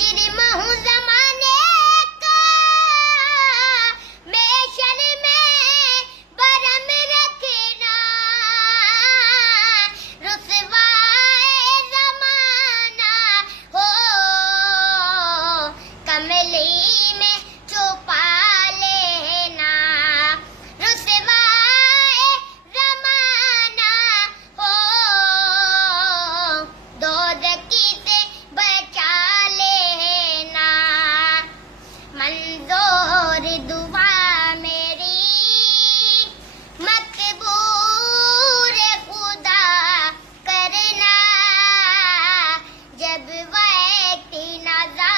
मुजरिम हूँ ज़माने का, मैं शन में बरम रखना, रुसवाए ज़माना हो कमली में छुपा लेना, रुसवाए ज़माना हो दोज़खी से बचा लेना। मंजूर दुआ मेरी मकबूल खुदा करना, जब वक्त नज़र